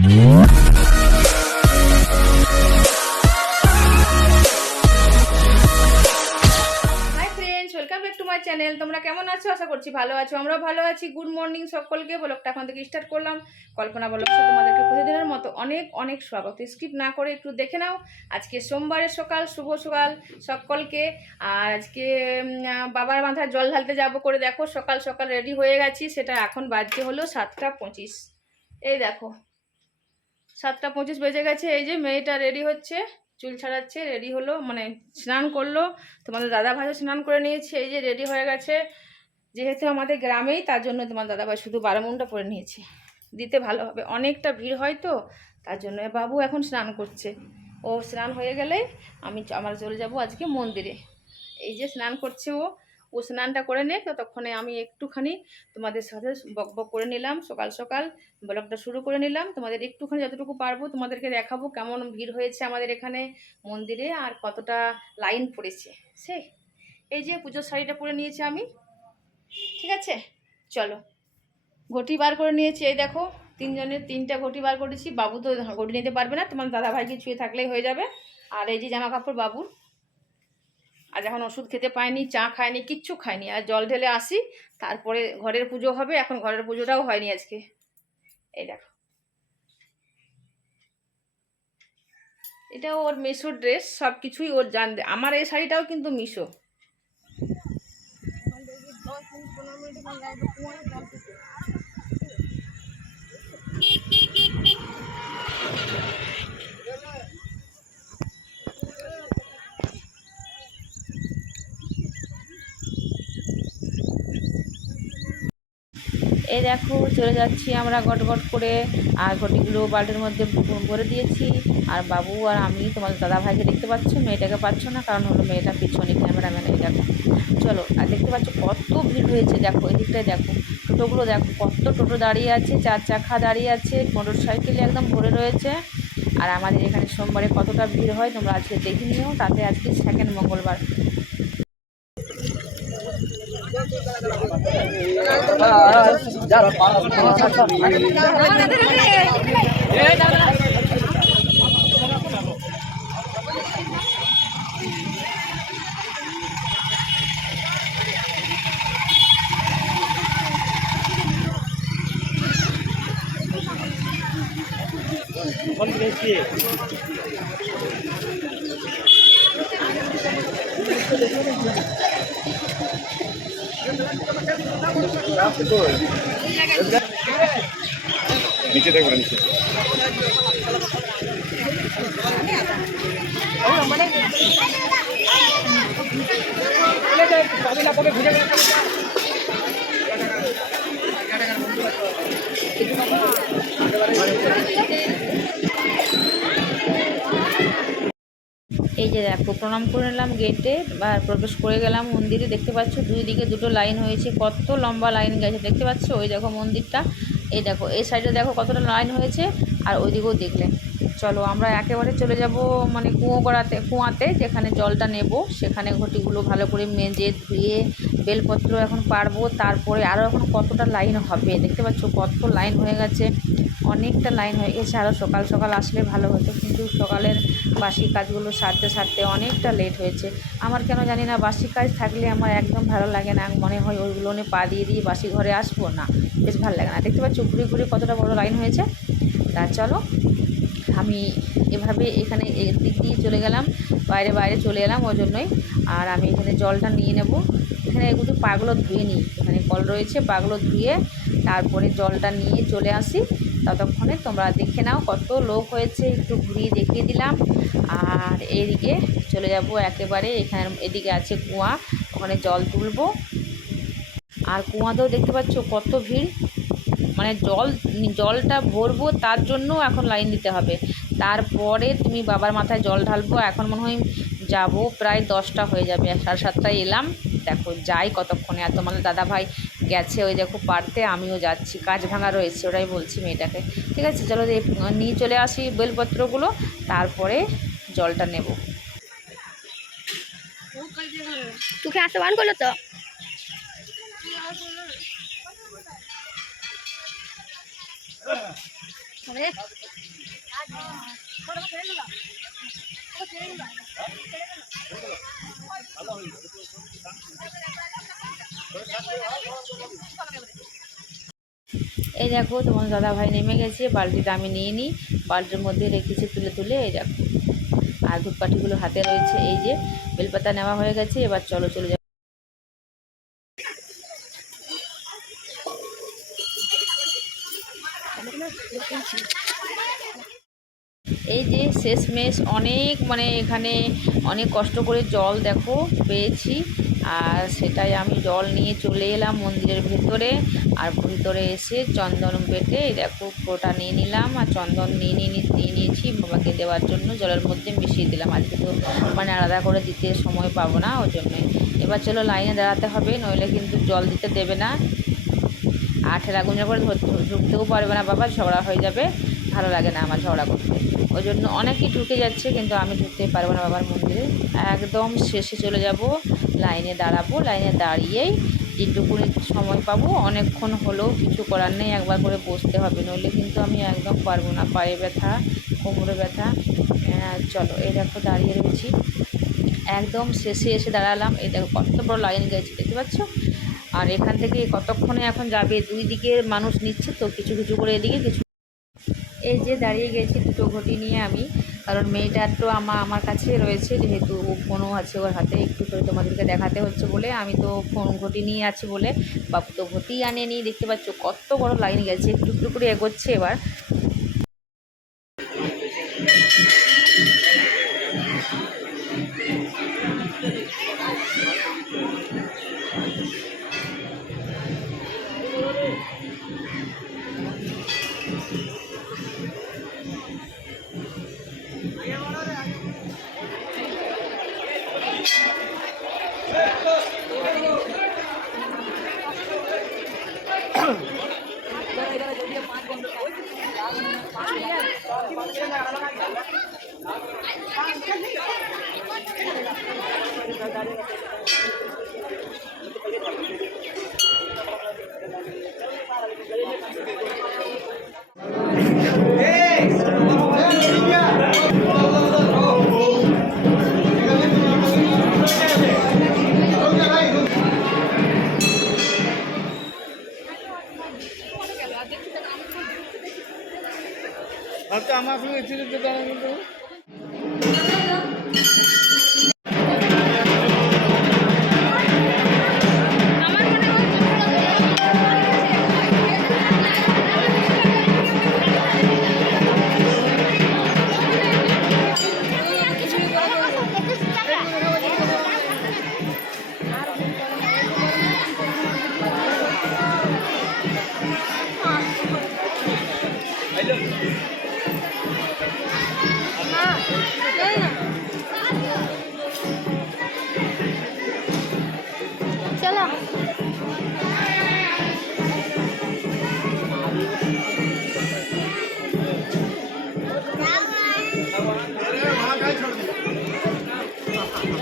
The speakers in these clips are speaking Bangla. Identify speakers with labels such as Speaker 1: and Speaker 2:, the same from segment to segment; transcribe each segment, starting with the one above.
Speaker 1: মাই চ্যানেল তোমরা কেমন আছো? আশা করছি ভালো আছো। আমরাও ভালো আছি। গুড মর্নিং সকলকে। ব্লগটা এখন থেকে স্টার্ট করলাম। কল্পনা ব্লগসে তোমাদেরকে প্রতিদিনের মতো অনেক অনেক স্বাগত। স্কিপ না করে একটু দেখে নাও। আজকে সোমবারের সকাল, শুভ সকাল সকলকে। আর আজকে বাবার মাথায় জল ঢালতে যাব করে দেখো। সকাল সকাল রেডি হয়ে গেছি। সেটা এখন বাজছে হলো সাতটা পঁচিশ। এই দেখো। সাতটা পঁচিশ বেজে গেছে, এই যে মেয়েটা রেডি হচ্ছে, চুল ছাড়াচ্ছে রেডি হলো মানে স্নান করল, তোমাদের দাদা ভাইও স্নান করে নিয়েছে, এই যে রেডি হয়ে গেছে। যেহেতু আমাদের গ্রামেই, তার জন্য তোমার দাদা ভাই শুধু বারামুন্ডা পরে নিয়েছে। দিতে ভালো হবে, অনেকটা ভিড় হয় তো, তার জন্য বাবু এখন স্নান করছে। ও স্নান হয়ে গেলে আমি আমরা চলে যাব আজকে মন্দিরে। এই যে স্নান করছে ও ও স্নানটা করে নে ততক্ষণে আমি একটুখানি তোমাদের সাথে বক বক করে নিলাম, সকাল সকাল ব্লগটা শুরু করে নিলাম। তোমাদের একটুখানি যতটুকু পারব তোমাদেরকে দেখাবো কেমন ভিড় হয়েছে আমাদের এখানে মন্দিরে আর কতটা লাইন পড়েছে। সে এই যে পুজোর শাড়িটা পরে নিয়েছি আমি। ঠিক আছে? চলো। ঘটি বার করে নিয়েছি, এই দেখো তিনজনের তিনটা ঘটি বার করেছি। বাবু তো ঘটি নিতে পারবে না, তোমার দাদা ভাইকে ছুঁয়ে থাকলেই হয়ে যাবে। আর এই যে জামা কাপড় বাবুর আজ এখন ওষুধ খেতে পায়নি চা খায়নি কিচ্ছু খায়নি আর জল ঢেলে আসি, তারপরে ঘরের পুজো হবে, এখন ঘরের পুজোটাও হয়নি আজকে। এই দেখো। এটা ওর মিশো ড্রেস সব কিছুই ওর জান আমার এই শাড়িটাও কিন্তু মিশো। এই দেখো, চলে যাচ্ছি আমরা গট গট করে। আর ঘটিগুলো বালতির মধ্যে ভরে দিয়েছি। আর বাবু আর আমি, তোমাদের দাদা ভাইকে দেখতে পাচ্ছ, মেয়েটাকে পাচ্ছ না, কারণ হলো মেয়েটা পিছনে ক্যামেরাম্যান এই দেখো। চলো, আর দেখতে পাচ্ছ কত ভিড় হয়েছে, দেখো, এদিকটায় দেখো। টোটোগুলো দেখো, কত টোটো দাঁড়িয়ে আছে, চার চাকা দাঁড়িয়ে আছে মোটর সাইকেল একদম ভরে রয়েছে। আর আমাদের এখানে সোমবারে কতটা ভিড় হয়, তোমরা আজকে দেখে নিও, তাতে আজকে সেকেন্ড মঙ্গলবার।
Speaker 2: One minute.
Speaker 1: এই যে দেখো, প্রণাম করে নিলাম গেটে, আর প্রবেশ করে গেলাম মন্দিরে। দেখতে পাচ্ছ দুই দিকে দুটো লাইন হয়েছে। কত লম্বা লাইন গেছে, দেখতে পাচ্ছ? ওই দেখো মন্দিরটা। এই দেখো, এই সাইডে দেখো কতটা লাইন হয়েছে, আর ওইদিকেও দেখলে। চলো, আমরা একেবারে চলে যাব মানে কুঁয়ো করাতে, কুঁয়াতে, যেখানে জলটা নেব। সেখানে ঘটিগুলো ভালো করে মেজে ধুয়ে বেলপত্র এখন পারব। তারপরে আরও এখন কতটা লাইন হবে, দেখতে পাচ্ছ কত লাইন হয়ে গেছে। অনেকটা লাইন হয় আরও সকাল সকাল আসলে ভালো হতো, কিন্তু সকালের বাসি কাজগুলো সারতে সারতে অনেকটা লেট হয়েছে। আমার কেন জানি না, বাসি কাজ থাকলে আমার একদম ভালো লাগে না মনে হয় ওইগুলো পা দিয়ে দিয়ে বাসি ঘরে আসব না, বেশ ভালো লাগে না। দেখতে পাচ্ছ, ঘুরে ঘুরে কতটা বড় লাইন হয়েছে। তা চলো, আমি এভাবে এখানে দিক দিয়ে চলে গেলাম, বাইরে বাইরে চলে এলাম ওই জন্যই, আর আমি এখানে জলটা নিয়ে নেব। এখানে একটু পাগুলো ধুয়ে নিই, এখানে কল রয়েছে, পাগুলো ধুয়ে তারপরে জলটা নিয়ে চলে আসি। ততক্ষণে তোমরা দেখে নাও কত লোক হয়েছে, একটু ঘুরিয়ে দেখিয়ে দিলাম। আর এদিকে চলে যাব একেবারে, এখানে এদিকে আছে কুয়া, ওখানে জল তুলবো। আর কুয়াতেও দেখতে পাচ্ছ কত ভিড়। মানে জল, জলটা ভরবো তার জন্য এখন লাইন দিতে হবে। তারপরে তুমি বাবার মাথায় জল ঢালবো, এখন মনে হয় যাব, প্রায় দশটা হয়ে যাবে, সাড়ে সাতটায় এলাম। দেখো যাই কতক্ষণে। আর তোমাদের দাদা ভাই গেছে ওই দেখো পারতে, আমিও যাচ্ছি। কাজ ভাঙা রয়েছে, ওটাই বলছি মেয়েটাকে। ঠিক আছে, চলো নিয়ে চলে আসি বেলপত্রগুলো, তারপরে জলটা নেব।
Speaker 3: তোকে আসতে বান করল তো?
Speaker 1: এই দেখো, তোমার দাদা ভাই নেমে গেছে, বালতিটা আমি নিয়ে নিই। বালতির মধ্যে রেখেছি তুলে তুলে, এই দেখো। আর ধূপকাঠিগুলো হাতে রয়েছে, এই যে বেলপাতা নেওয়া হয়ে গেছে, এবার চলো চলে যাব এই যে শেষমেশ অনেক মানে এখানে অনেক কষ্ট করে জল দেখো পেয়েছি। আর সেটাই আমি জল নিয়ে চলে এলাম মন্দিরের ভেতরে। আর ভিতরে এসে চন্দন বেটে দেখো পুরোটা নিয়ে নিলাম। আর চন্দন নিয়ে নিয়ে নিয়ে নিয়েছি বাবাকে দেওয়ার জন্য। জলের মধ্যে মিশিয়ে দিলাম। আজকে তো মানে আলাদা করে দিতে সময় পাবো না, ওই জন্যই এবার চলো লাইনে দাঁড়াতে হবে, নইলে কিন্তু জল দিতে দেবে না। আর ঠেলা গুঁজা করে ঢুকতেও পারবে না বাবা, ঝগড়া হয়ে যাবে। ভালো লাগে না আমার ঝগড়া করতে। ওই জন্য অনেকেই ঢুকে যাচ্ছে কিন্তু আমি ঢুকতে পারব না বাবার মন্দিরে। একদম শেষে চলে যাব লাইনে দাঁড়াবো লাইনে দাঁড়িয়েই যেটুকুনি সময় পাবো অনেকক্ষণ হলেও কিছু করার নেই একবার করে বসতে হবে। নইলে কিন্তু আমি একদম পারব না পায়ে ব্যথা কোমরে ব্যথা। আহ, চলো এই দেখো দাঁড়িয়ে রয়েছি। একদম শেষে এসে দাঁড়ালাম। এই দেখো কত বড় লাইন গেছে দেখতে পাচ্ছ? আর এখান থেকে কতক্ষণে এখন যাবে? দুই দিকের মানুষ নিচ্ছে তো কিছু কিছু করে এদিকে কিছু যে দাঁড়িয়ে গেছি দুটো ঘটি নিয়ে আমি। কারণ মেয়েটার তো আমার আমার কাছে রয়েছে, যেহেতু ও ফোনও আছে ওর হাতে, একটু করে তোমাদেরকে দেখাতে হচ্ছে বলে। আমি তো ফোন ঘটি নিয়ে আছি বলে বাপু তো ঘটি আনেনি, দেখতে পাচ্ছ কত বড় লাইন গেছে, একটু একটু করে এগোচ্ছে এবার।
Speaker 2: আচ্ছা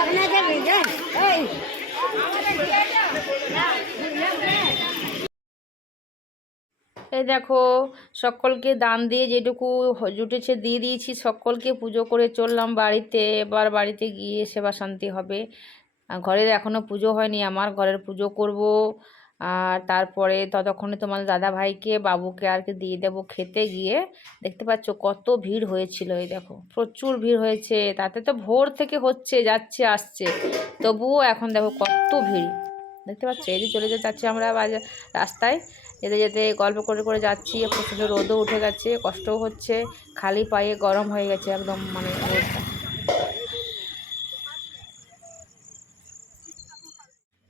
Speaker 2: আপনাদের বিধান এই
Speaker 1: এই দেখো, সকলকে দান দিয়ে যেটুকু জুটেছে দিয়ে দিয়েছি। সকলকে পুজো করে চললাম বাড়িতে। এবার বাড়িতে গিয়ে সেবা শান্তি হবে। ঘরের এখনও পুজো হয়নি, আমার ঘরের পুজো করব। আর তারপরে ততক্ষণে তোমার দাদা ভাইকে বাবুকে আর কি দিয়ে দেবো খেতে গিয়ে। দেখতে পাচ্ছ কত ভিড় হয়েছিল, এই দেখো। প্রচুর ভিড় হয়েছে, তাতে তো ভোর থেকে হচ্ছে, যাচ্ছে, আসছে। তবুও এখন দেখো কত ভিড়। দেখতে পাচ্ছ, এদিকে চলে যেতে যাচ্ছি আমরা বাজার রাস্তায়। যেতে যেতে গল্প করে করে যাচ্ছি, প্রচণ্ড রোদও উঠে গেছে, কষ্টও হচ্ছে, খালি পায়ে গরম হয়ে গেছে একদম মানে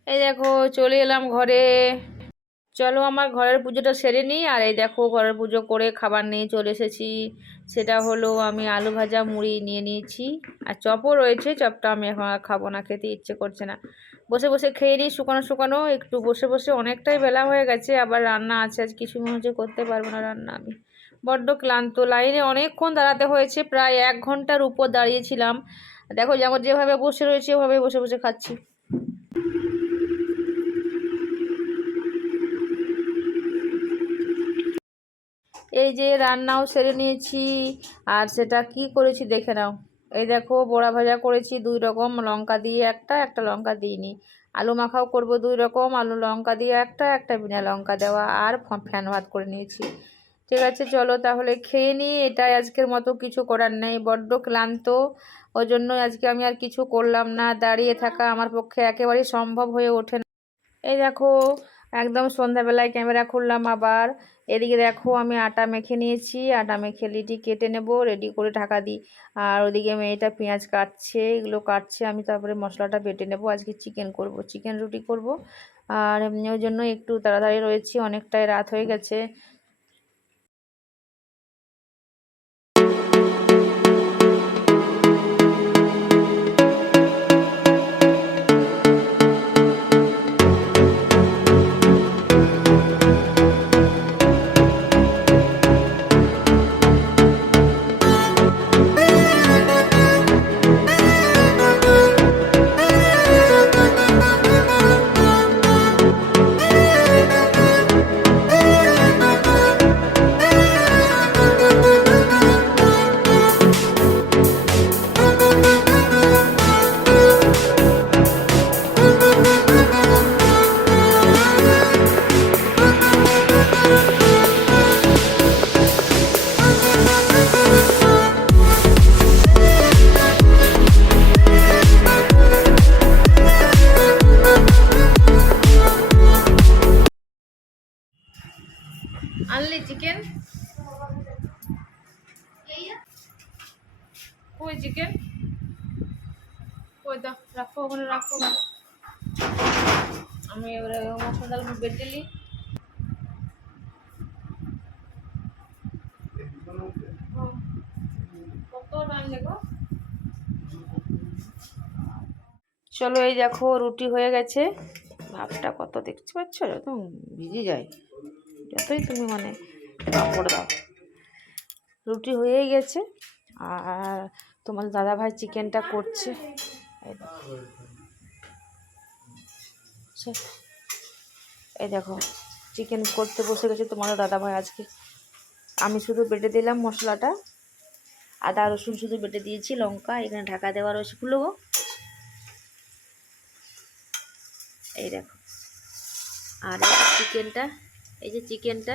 Speaker 1: এই দেখো, চলে এলাম ঘরে। চলো আমার ঘরের পুজোটা সেরে নিই, আর এই দেখো ঘরের পুজো করে খাবার নিয়ে চলে এসেছি। সেটা হলো আমি আলু ভাজা, মুড়ি নিয়ে নিয়েছি। আর চপও রয়েছে, চপটা আমি এখন আর খাব না, খেতে ইচ্ছে করছে না। বসে বসে খেয়ে নিই, শুকানো শুকানো, একটু বসে বসে অনেকটাই বেলা হয়ে গেছে, আবার রান্না আছে আজ কিছু মনে হচ্ছে করতে পারব না রান্না আমি। বড্ড ক্লান্ত, লাইনে অনেকক্ষণ দাঁড়াতে হয়েছে, প্রায় এক ঘণ্টার উপর দাঁড়িয়েছিলাম। দেখো যেমন যেভাবে বসে রয়েছে, ওভাবে বসে বসে খাচ্ছি। এই যে রান্নাও সেরে নিয়েছি, আর সেটা কি করেছি দেখে নাও। এই দেখো, বড়া ভাজা করেছি, দুই রকম লঙ্কা দিয়ে একটা একটা লঙ্কা দিইনি। আলু মাখাও করব দুই রকম, আলু লঙ্কা দিয়ে একটা একটা বিনা লঙ্কা দেওয়া, আর ফ্যান ভাত করে নিয়েছি। ঠিক আছে, চলো তাহলে খেয়ে নিই এটাই আজকের মতো, কিছু করার নেই, বড্ড ক্লান্ত। ওই জন্য আজকে আমি আর কিছু করলাম না, দাঁড়িয়ে থাকা আমার পক্ষে একেবারেই সম্ভব হয়ে ওঠে না। এই দেখো একদম সন্ধ্যাবেলায় ক্যামেরা খুললাম আবার। এদিকে দেখো আমি আটা মেখে নিয়েছি, আটা মেখে লিটি কেটে নেব রেডি করে ঢাকা দিই আর ওদিকে মেয়েটা পেঁয়াজ কাটছে, এগুলো কাটছে, আমি তারপরে মশলাটা বেটে নেব। আজকে চিকেন করব চিকেন রুটি করব। আর এমনি জন্য একটু তাড়াতাড়ি রয়েছি, অনেকটাই রাত হয়ে গেছে। রান্নে গো চলো এই দেখো, রুটি হয়ে গেছে। ভাবটা কত দেখতে পাচ্ছ? একদম ভিজে যায়। যতই তুমি মানে কাপড় দাও। রুটি হয়েই গেছে। আর তোমার দাদা ভাই চিকেনটা করছে। এই দেখো চিকেন করতে বসে গেছে তোমার দাদা ভাই আজকে। আমি শুধু বেটে দিলাম মশলাটা, আদা, রসুন শুধু বেটে দিয়েছি, লঙ্কা, এখানে ঢাকা দেওয়া রয়েছে খুলো এই দেখো, আর চিকেনটা এই যে চিকেনটা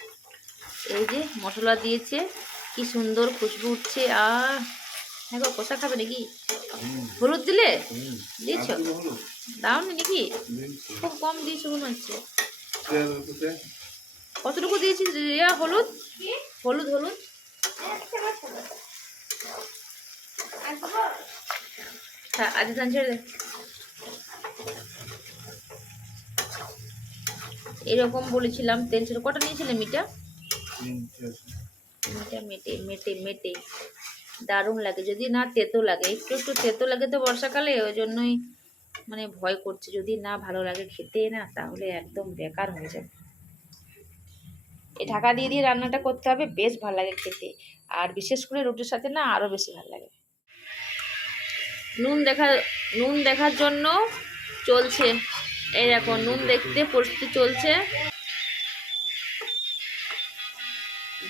Speaker 1: এই যে মশলা দিয়েছে কি সুন্দর খুশবু উঠছে। আর হ্যাঁ গো কষা খাবে নাকি? হলুদ দিলে? দিয়েছ? দাওনি নাকি? খুব কম দিয়েছ মনে হচ্ছে। কতটুকু দিয়েছিস রিয়া হলুদ? হলুদ হলুদ। হ্যাঁ আজ ধান ছেড়ে দে। এরকম বলেছিলাম তেল ছিল কটা নিয়েছিলে মিটা মিটা মেটে মেটে মেটে দারুণ লাগে। যদি না তেতো লাগে, একটু একটু তেতো লাগে তো বর্ষাকালে, ওই জন্যই মানে ভয় করছে। যদি না ভালো লাগে খেতে না, তাহলে একদম বেকার হয়ে যাবে। এই ঢাকা দিয়ে দিয়ে রান্নাটা করতে হবে, বেশ ভালো লাগে খেতে। আর বিশেষ করে রুটির সাথে না আরও বেশি ভালো লাগে। নুন দেখা, নুন দেখার জন্য চলছে। এই দেখো, নুন দেখতে প্রস্তুতি চলছে।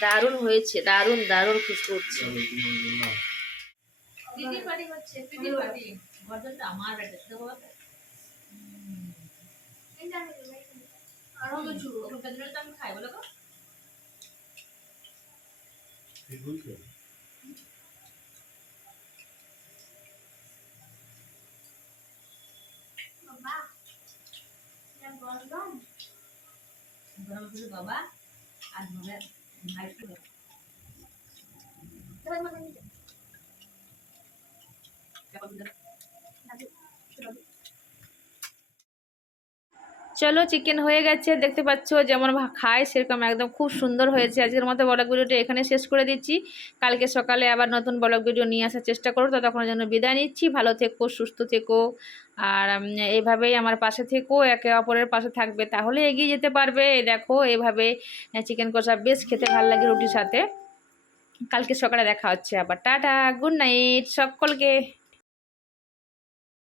Speaker 1: দারুণ হয়েছে দারুণ দারুণ খুশবু হচ্ছে। বাবা আর চলো চিকেন হয়ে গেছে, দেখতে পাচ্ছ, যেমন খায়, সেরকম একদম খুব সুন্দর হয়েছে। আজকের মতো ব্লগ ভিডিওটা এখানে শেষ করে দিচ্ছি। কালকে সকালে আবার নতুন ব্লগ ভিডিও নিয়ে আসার চেষ্টা করো তো ততক্ষণের জন্য বিদায় নিচ্ছি। ভালো থেকো, সুস্থ থেকো। আর এভাবেই আমার পাশে থেকেও একে অপরের পাশে থাকবে, তাহলে এগিয়ে যেতে পারবে। দেখো, এভাবে চিকেন কষা বেশ খেতে ভালো লাগে রুটির সাথে। কালকে সকালে দেখা হচ্ছে আবার। টাটা গুড নাইট সকলকে।